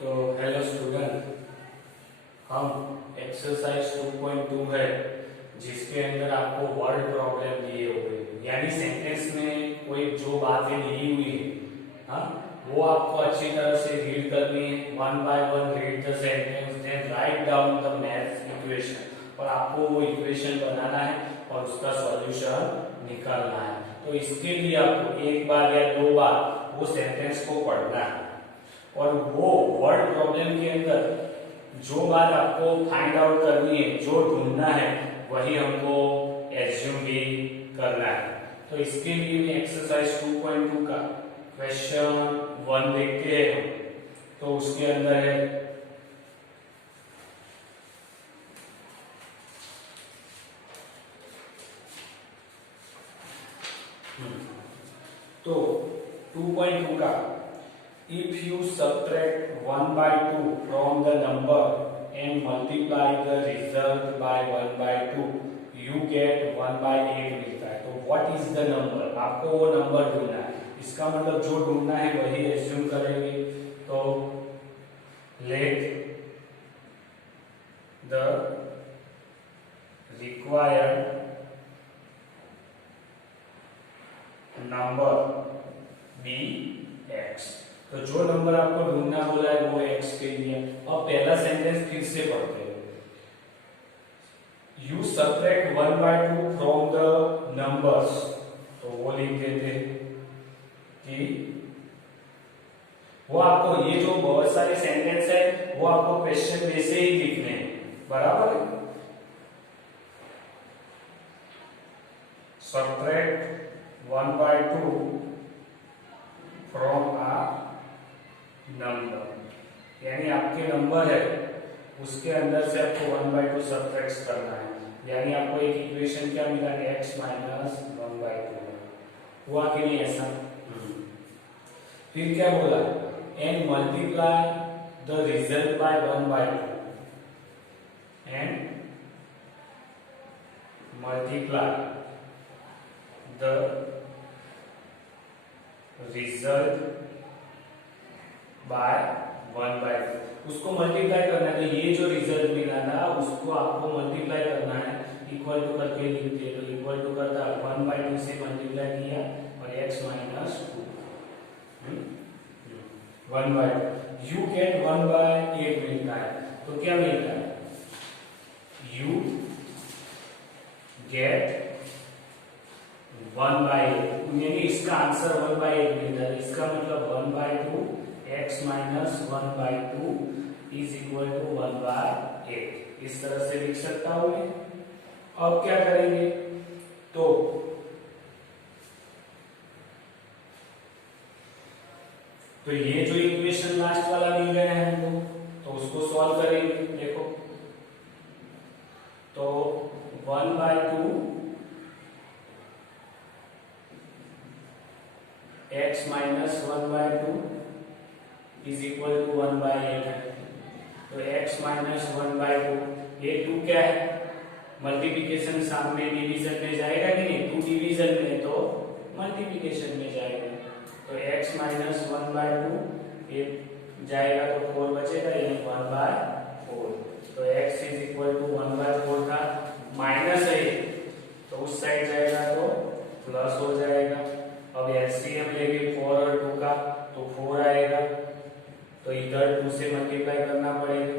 तो hello student, हम exercise 2.2 है जिसके अंदर आपको वर्ड प्रॉब्लम दिए हुए यानी सेंटेंस में कोई जो बातें दी हुई है, हाँ, वो आपको अच्छी तरह से रीड करनी है। One by one read the sentence, then write down the maths equation, और आपको वो इक्वेशन बनाना है और उसका सॉल्यूशन निकालना है। तो इसके लिए आपको एक बार या दो बार वो सेंटेंस को पढ़ना है और वो वर्ड प्रॉब्लम के अंदर जो बात आपको फाइंड आउट करनी है, जो ढूंढना है, वही हमको एज्यूम भी करना है। तो इसके लिए मैं एक्सरसाइज 2.2 का क्वेश्चन 1 देखते हैं। तो उसके अंदर है तो 2.2 का if you subtract 1 by 2 from the number and multiply the result by 1 by 2 you get 1 by 8 मिलता है। तो what is the number, आपको वो नंबर ढूंढना है। इसका मतलब जो ढूंढना है वही एज्यूम करेंगे। तो let the required number be x। तो जो नंबर आपको ढूंढना बोला है वो x के लिए। अब पहला सेंटेंस फिर से पढ़ते हैं। You subtract 1 by 2 from the numbers, तो वो लिख देते कि वो आपको ये जो बहुत सारे सेंटेंस है वो आपको क्वेश्चन में से ही लिखने हैं, बराबर है। Subtract 1 by 2 from a number, यानी आपके नंबर है उसके अंदर से आपको 1 by 2 सब्ट्रैक्ट करना है। यानी आपको एक इक्वेशन क्या मिला, x माइनस 1 by 2। हुआ कि नहीं ऐसा? फिर क्या बोला, and multiply the result by 1 by 2 and multiply the result by 1 by 2। उसको मल्टीप्लाई करना है। तो ये जो रिजल्ट मिला ना उसको आपको मल्टीप्लाई करना है, इक्वल टू करके लिखते हैं। तो इक्वल टू करता 1 by 2 से मल्टीप्लाई किया और x minus 2 1 by 2 you get 1 by 8 मिलता है। तो क्या मिलता है, यू गेट 1 by 8, यानी इसका आंसर 1 by 8 मिलता है। इसका मतलब 1 by 2 x minus 1 by 2 is equal to 1 by 8। इस तरह से लिख सकता हूं मैं। अब क्या करेंगे, तो ये जो इक्वेशन लास्ट वाला मिल गया है हमको, तो उसको सॉल्व करेंगे। देखो, तो 1 by 2 x minus 1 by 2 is equal to 1 by 8। तो x माइनस 1 by 2, ये 2 क्या है, मल्टीप्लिकेशन सामने डिवीजन में जाएगा कि नहीं, 2 डिवीजन में तो मल्टीप्लिकेशन में जाएगा। तो x माइनस 1 by 2 ये जाएगा तो 4 बचेगा, ये 1 by 4। तो x is equal to 1 by 4 था, माइनस है तो उस साइड जाएगा तो प्लस हो जाएगा। अब एलसीएम लेंगे 4 और 2 का, तो 4 आएगा। तो इधर 2 से मल्टीप्लाई करना पड़ेगा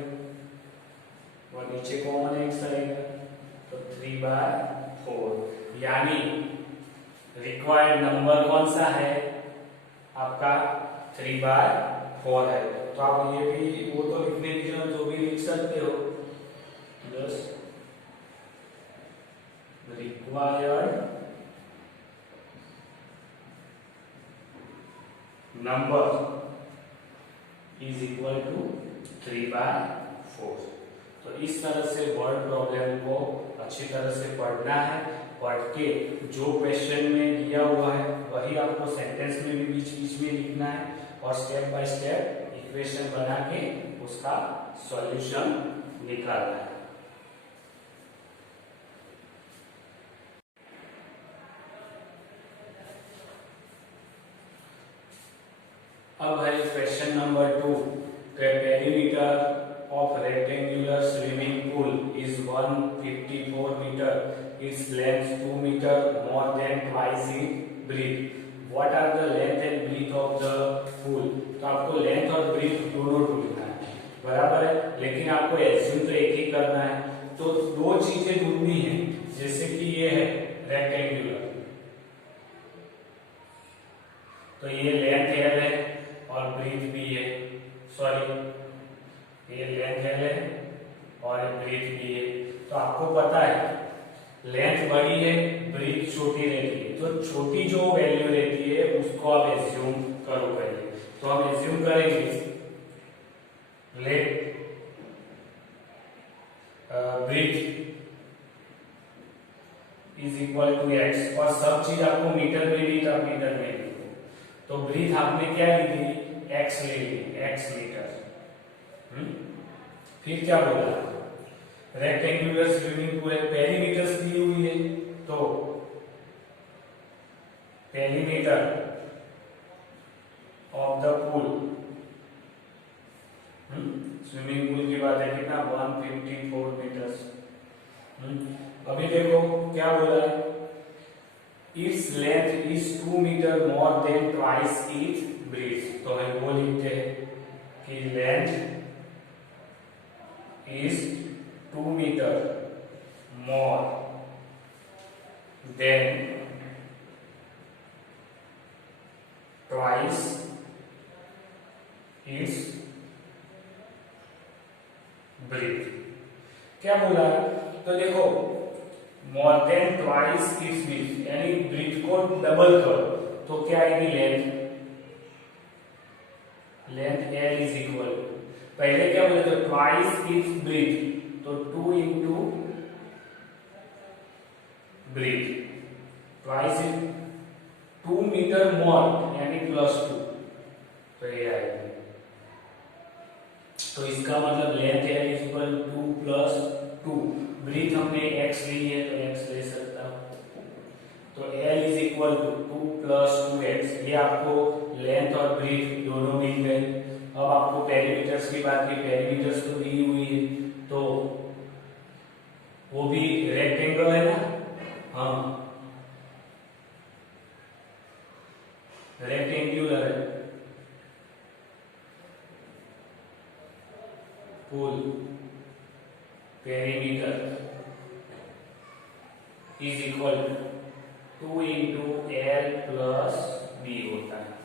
और नीचे कॉमन x आएगा, तो 3 by 4। यानी रिक्वायर्ड नंबर कौन सा है आपका, 3 by 4 है। तो आप ये भी वो तो लिखने की जरूरत, जो भी लिख सकते हो, just required number is equal to 3 by 4। तो इस तरह से वर्ड प्रॉब्लम को अच्छी तरह से पढ़ना है। पढ़ के जो क्वेश्चन में दिया हुआ है वही आपको सेंटेंस में भी बीच बीच में लिखना है और स्टेप बाय स्टेप इक्वेशन बना के उसका सॉल्यूशन निकालना है। अब है question number 2। 154 meter. Its length 2 meter, more than twice its breadth. What are the length and breadth of the pool? तो आपको लेंथ और ब्रीथ दोनों ढूंढना है, बराबर है, लेकिन आपको एज्यूम तो एक ही करना है। तो दो चीजें ढूंढनी है, जैसे कि ये है रेक्टेंगुलर, तो ये लेंथ एल है और ब्रीथ भी है, सॉरी ये लेंथ एल है और ब्रीथ भी है। तो आपको पता है लेंथ बड़ी है, ब्रीथ छोटी रहती है, तो छोटी जो वैल्यू रहती है उसको आप एज्यूम करो पहले। तो हम एज्यूम करेंगे let breadth is equal to x, और सब चीज आपको मीटर में दी तो आप मीटर में लिखो। तो ब्रीथ आपने क्या ली थी, एक्स ले ली, एक्स मीटर। फिर क्या बोला, रेक्टेंगुलर स्विमिंग पूल है, पेरीमीटर्स दी हुई है, तो perimeter of the pool, swimming pool की बात है, कितना 154 मीटर्स। अभी देखो क्या बोला है, its length is 2 meter more than twice its breadth. तो हम वो लिखते हैं कि length is 2 meter more than twice its breadth। क्या बोला, तो देखो more than twice its breadth, यानी ब्रीथ को डबल करो, तो क्या आएगी length, length L is equal, पहले क्या बोले थे ट्वाइस इट्स ब्रीथ, तो 2 into breadth, twice 2 meter more यानी +2, तो ये आएगा। तो इसका मतलब लेंथ है इज इक्वल 2 + 2, ब्रीथ हमने x ली है तो x ले सकता हूं, तो L is equal to 2 + 2x। ये आपको लेंथ और ब्रीथ दोनों मिल गए। अब आपको पेरीमीटर्स की बात की, पेरीमीटर्स तो दी हुई है, तो वो भी रेक्टेंगल है ना, हाँ रेक्टेंगुलर है, pool perimeter is equal 2 into L + B होता है।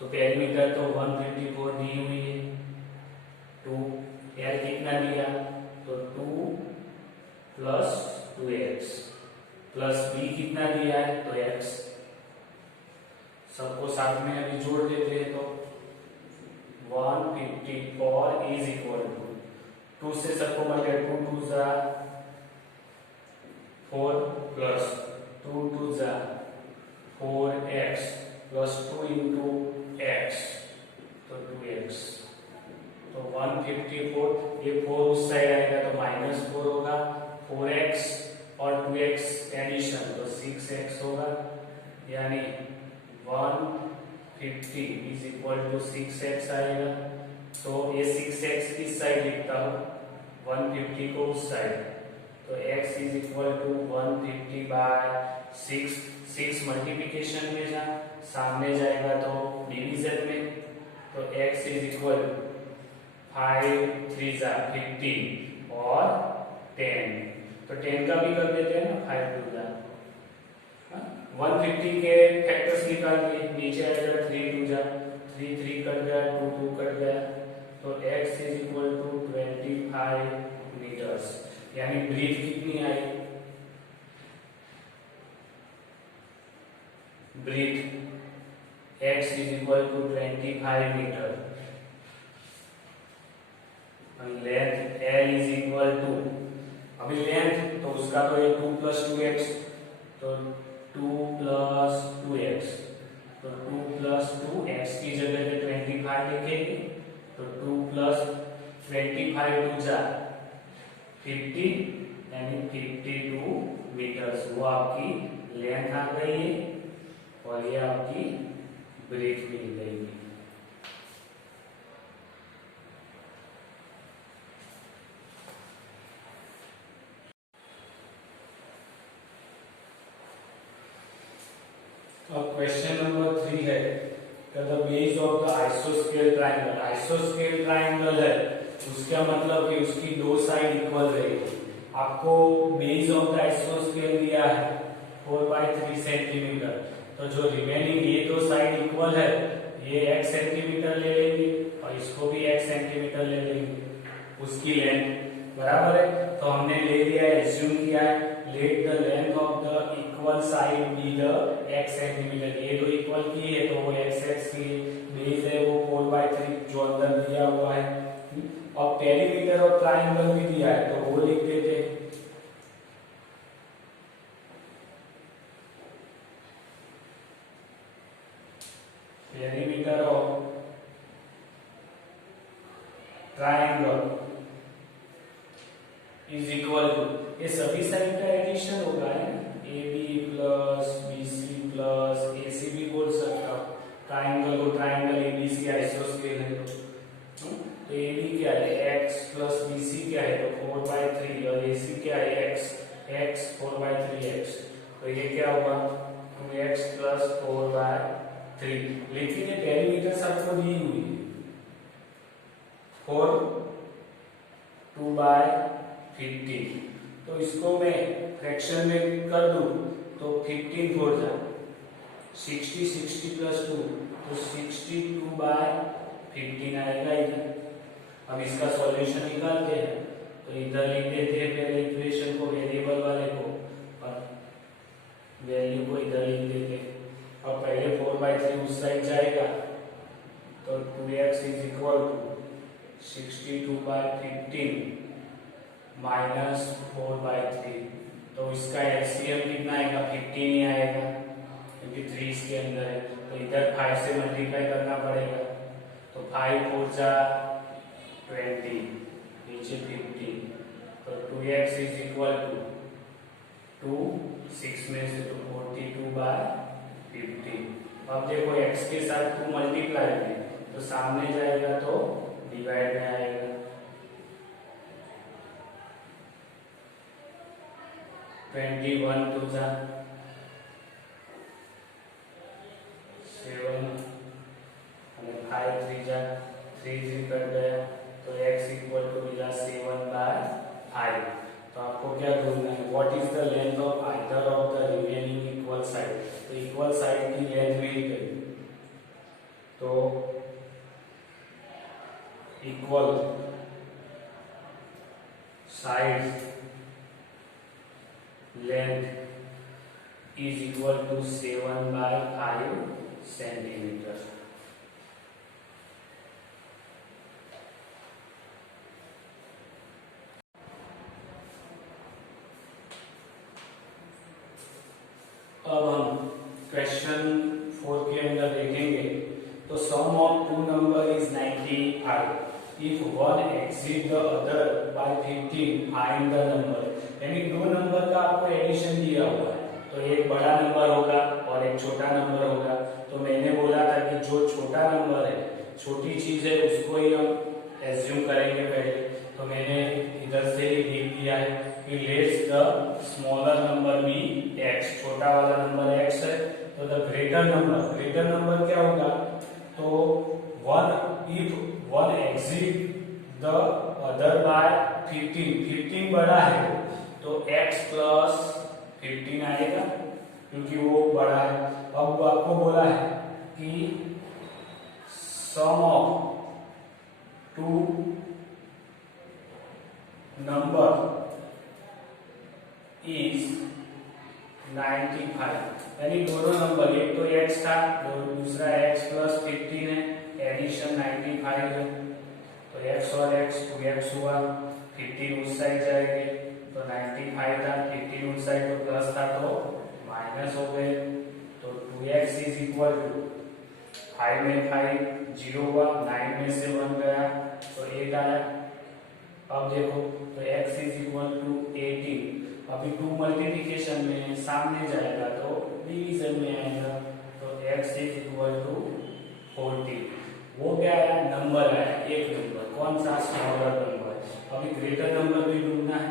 तो पेरीमीटर तो 154 दी हुई है, 2 L कितना दिया, तो 2 + 2x प्लस B कितना दिया है, तो x, सबको साथ में अभी जोड़ देते हैं, तो 154 इज इक्वल टू 2 से सबको मल्टीप्लाई, 2 2 जा 4 प्लस 2 2 जा 4x प्लस 2 इंटू x, तो 2x, तो 154, ये 4 उस साइड आएगा तो -4 होगा, 4x और 2x एडिशन तो 6x होगा, यानी 150 इज इक्वल टू 6x आएगा। तो ये 6x इस साइड लिखता हूं, 150 को उस साइड, तो x is equal to 150/6, 6 multiplication में जा, सामने जाएगा तो डिवीजन में, तो x इज इक्वल 5 3 जा 15 और 10, तो 10 का भी कर देते हैं ना, 5 2 जा 150 के फैक्टर्स निकाल के नीचे आएगा 3 2 जा 3 3 कट गया, 2 2 कट गया, तो x is equal to 25 metres, यानी ब्रीथ कितनी आई, breadth x is equal to 25 metre, length L is equal to, अभी लेंथ तो उसका तो ये 2 + 2x, तो 2 + 2x, तो 2 + 2x की जगह पे 25 लिखेंगे, तो 2 + 25 2 जा 50, यानी 52 मीटर्स, वो आपकी लेंथ आ गई है और ये आपकी ब्रीथ मिल गई है। अब क्वेश्चन नंबर 3 है द बेस ऑफ द आइसोस्केल ट्रायंगल। आइसोस्केल ट्रायंगल है उसका मतलब कि उसकी दो साइड इक्वल रहेगी। आपको बेस ऑफ द आइसोस्केल दिया है 4/3 सेंटीमीटर, तो जो रिमेनिंग ये दो साइड इक्वल है ये x सेंटीमीटर ले लेंगे और इसको भी x सेंटीमीटर ले लेंगे उसकी लेंथ बराबर है। तो हमने ले लिया है, एज्यूम किया है let the length of the equal side be the x centimetre. ये दो इक्वल की है तो वो x एक्स की बेस है वो 4/3 जो अंदर दिया हुआ है। और पेरीमीटर और ट्रायंगल भी दिया है तो वो लिख देते हैं। Perimeter of triangle is equal to, ये सभी साइड का एडिशन होगा है A B plus B C plus A C भी बोल सकता हूँ। ट्रायंगल को ट्रायंगल ए बी सी आइसोस्केल है तो ए बी क्या है x प्लस बी सी क्या है तो 4/3 और ए सी क्या है x 4/3x, तो ये क्या होगा 2x प्लस 4/3। लेकिन ये पेरीमीटर आपको दी हुई है 4 2/15, तो इसको मैं फ्रैक्शन में कर दूं तो 15 4 जा 60 प्लस 2 तो 62/15 आएगा इधर। अब इसका सॉल्यूशन निकालते हैं तो इधर लिख देते हैं पहले इक्वेशन को, वेरिएबल वाले को, और वैल्यू को इधर लिख देते हैं। अब पहले 4/3 उस साइड जाएगा तो 2x is equal to 62/15 minus 4/3, तो इसका एलसीएम कितना आएगा 15 ही आएगा क्योंकि 3 इसके अंदर है तो इधर 5 से मल्टीप्लाई करना पड़ेगा। तो 5 4 जा 20 नीचे 15, तो 2x इज इक्वल टू 2 6 में से तो 42/15। अब देखो x के साथ 2 मल्टीप्लाई में तो सामने जाएगा तो डिवाइड में आएगा। 21 2 जा 7 और 5 3 जा 3 3 कट गया तो x इक्वल टू मिला 7/5। तो आपको क्या ढूंढना है what is the length of either of the remaining equal side. तो इक्वल साइड की लेंथ मिल गई तो equal side length is equal to 7/5 centimetre. अब हम क्वेश्चन 4 के अंदर देखेंगे तो sum of two number is 95। If one exceed the other by 15 find the number. यानी दो नंबर का आपको एडिशन दिया हुआ है तो एक बड़ा नंबर होगा और एक छोटा नंबर होगा। तो मैंने बोला था कि जो छोटा नंबर है छोटी चीज है उसको ही हम एज्यूम करेंगे पहले। तो मैंने इधर से ही लिख दिया है कि let's the smaller number be x, छोटा वाला नंबर x है तो द ग्रेटर नंबर क्या होगा तो 1 if 1 exceed the other by 15 बड़ा है तो x प्लस 15 आएगा क्योंकि वो बड़ा है। अब वो आपको बोला है कि सम ऑफ टू नंबर इज 95। यानी दोनों नंबर एक तो x था दूसरा x प्लस 15 है, एडिशन 95 है तो x और x 2x हुआ, 15 उस साइड जाएंगे तो 95 था, 15 उस साइड तो प्लस था तो माइनस हो गए तो 2x इज इक्वल टू 5 में 5 0 हुआ, 9 में से 1 गया तो 8 आया। अब देखो तो x इज इक्वल टू 18। अभी 2 मल्टीप्लिकेशन में सामने जाएगा तो डिवीजन में आएगा तो x इज इक्वल टू 40। वो क्या है नंबर है एक नंबर, कौन सा स्मॉलर नंबर। अभी ग्रेटर नंबर भी ढूंढना है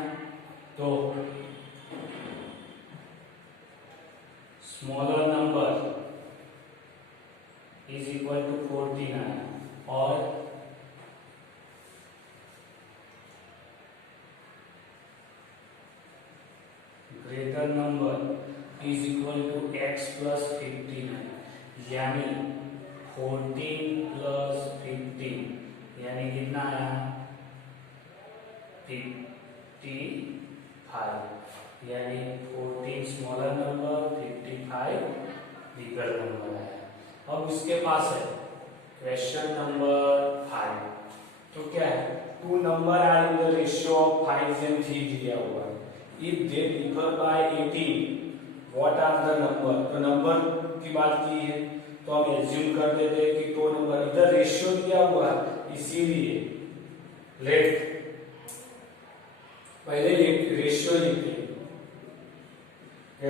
तो smaller number is equal to 49 और greater number is equal to x plus 59 यानी 14 प्लस 15 यानी कितना आया 55 यानी 14 स्मॉलर नंबर 55 बिगर नंबर आया। अब उसके पास है क्वेश्चन नंबर 5। तो क्या है two number are in the ratio of 5 and 3 दिया हुआ है। If they differ by 18 what are the number. तो नंबर की बात की है तो हम एज्यूम कर देते हैं कि दो नंबर इधर रेशियो दिया हुआ है इसीलिए लेट पहले रेशियो लिखिए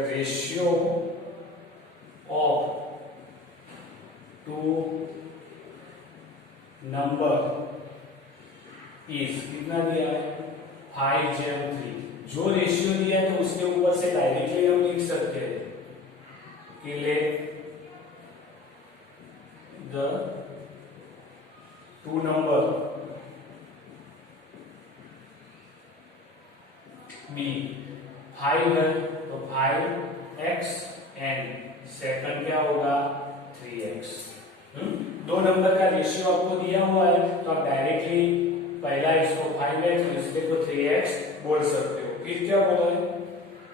रेशियो ऑफ टू नंबर इज कितना दिया है 5/3। जो रेशियो दिया है तो उसके ऊपर से डायरेक्टली हम लिख सकते हैं कि let the two number be 5 है तो 5x एंड सेकंड क्या होगा 3x। दो नंबर का रेशियो आपको दिया हुआ है तो आप डायरेक्टली पहला इसको 5x इसके को 3x बोल सकते हो। फिर क्या बोला है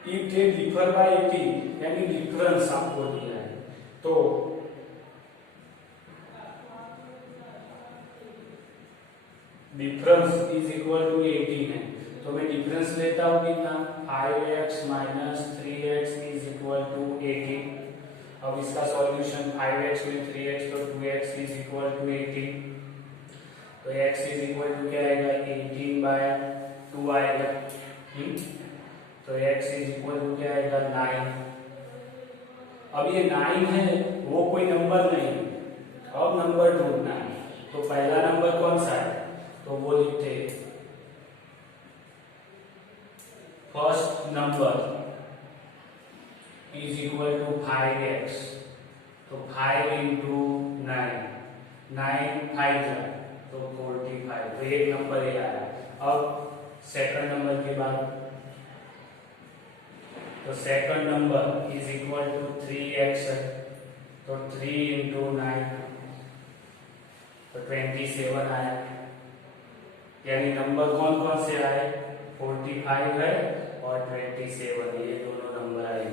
इफ दे डिफर बाय 18 यानी डिफरेंस आपको दिया है तो डिफरेंस इज इक्वल टू 18 है तो मैं डिफरेंस लेता हूं कितना 5x minus 3x is equal to 18। अब इसका सॉल्यूशन 5x में 3x तो 2x इज इक्वल टू 18 तो x इज इक्वल टू क्या आएगा 18/2 आएगा। तो x इज इक्वल टू क्या आएगा 9। अब ये 9 है वो कोई नंबर नहीं अब नंबर ढूंढना है तो पहला नंबर कौन सा है तो वो लिखते first number is equal to 5x तो 5 इंटू 9 5 तो 45 तो एक नंबर ये आया। अब सेकंड नंबर के बाद तो second number is equal to 3x है तो 3 इंटू 9 तो 27 आया यानी नंबर कौन कौन से आए 45 है और 27 ये दोनों नंबर आए